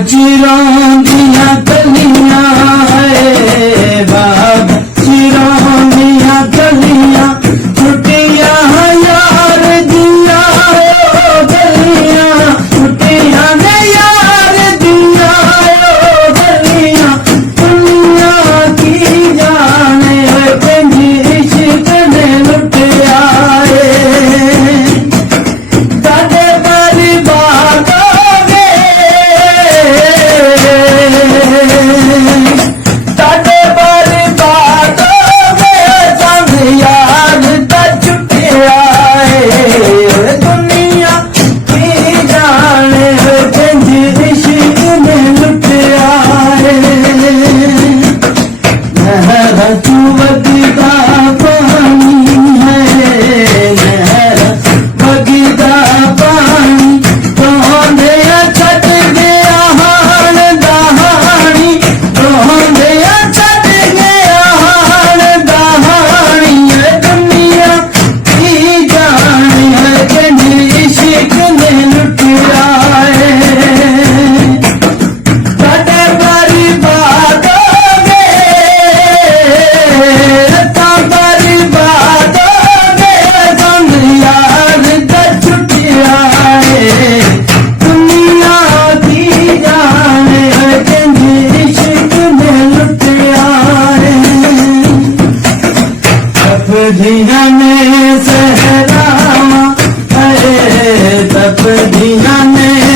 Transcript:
चिरों दिया कलियां है बाग चिरों दिया कलियां छुट्टियां यार दिया गलियां छुट्टियां ने यार दिया गलियां दुनिया की जाने कंजी इश्क ने लुटिया दादे बारी बात तपदियां ने सहरावा तपदियां ने